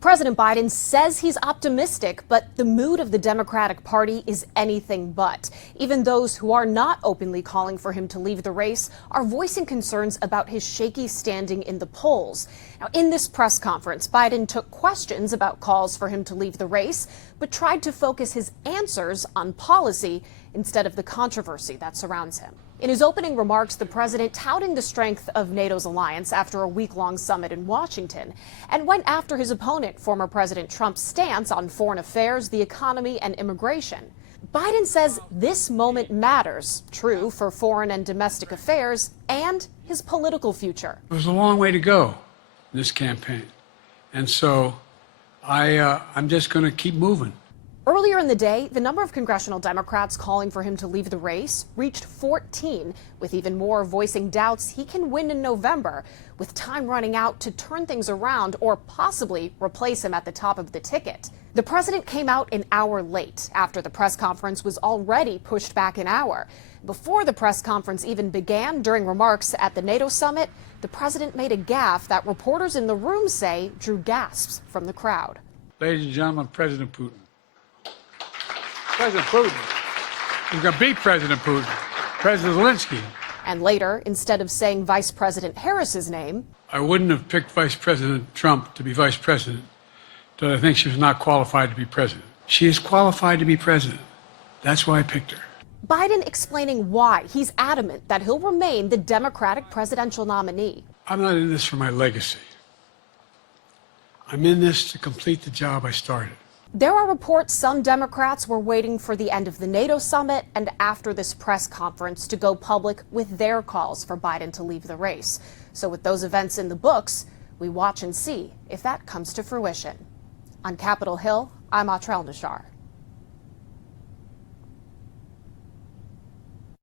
President Biden says he's optimistic, but the mood of the Democratic Party is anything but. Even those who are not openly calling for him to leave the race are voicing concerns about his shaky standing in the polls. Now, in this press conference, Biden took questions about calls for him to leave the race, but tried to focus his answers on policy instead of the controversy that surrounds him. In his opening remarks, the president touting the strength of NATO's alliance after a week-long summit in Washington, and went after his opponent, former President Trump's stance on foreign affairs, the economy, and immigration. Biden says this moment matters, true for foreign and domestic affairs, and his political future. There's a long way to go in this campaign, and so I'm just going to keep moving. Earlier in the day, the number of congressional Democrats calling for him to leave the race reached 14, with even more voicing doubts he can win in November, with time running out to turn things around or possibly replace him at the top of the ticket. The president came out an hour late after the press conference was already pushed back an hour. Before the press conference even began, during remarks at the NATO summit, the president made a gaffe that reporters in the room say drew gasps from the crowd. Ladies and gentlemen, President Putin. President Putin. He's going to beat President Putin. President Zelenskyy. And later, instead of saying Vice President Harris's name, I wouldn't have picked Vice President Trump to be vice president, but I think she was not qualified to be president. She is qualified to be president. That's why I picked her. Biden explaining why he's adamant that he'll remain the Democratic presidential nominee. I'm not in this for my legacy. I'm in this to complete the job I started. There are reports some Democrats were waiting for the end of the NATO summit and after this press conference to go public with their calls for Biden to leave the race. So with those events in the books, we watch and see if that comes to fruition. On Capitol Hill, I'm Atrel Nashar.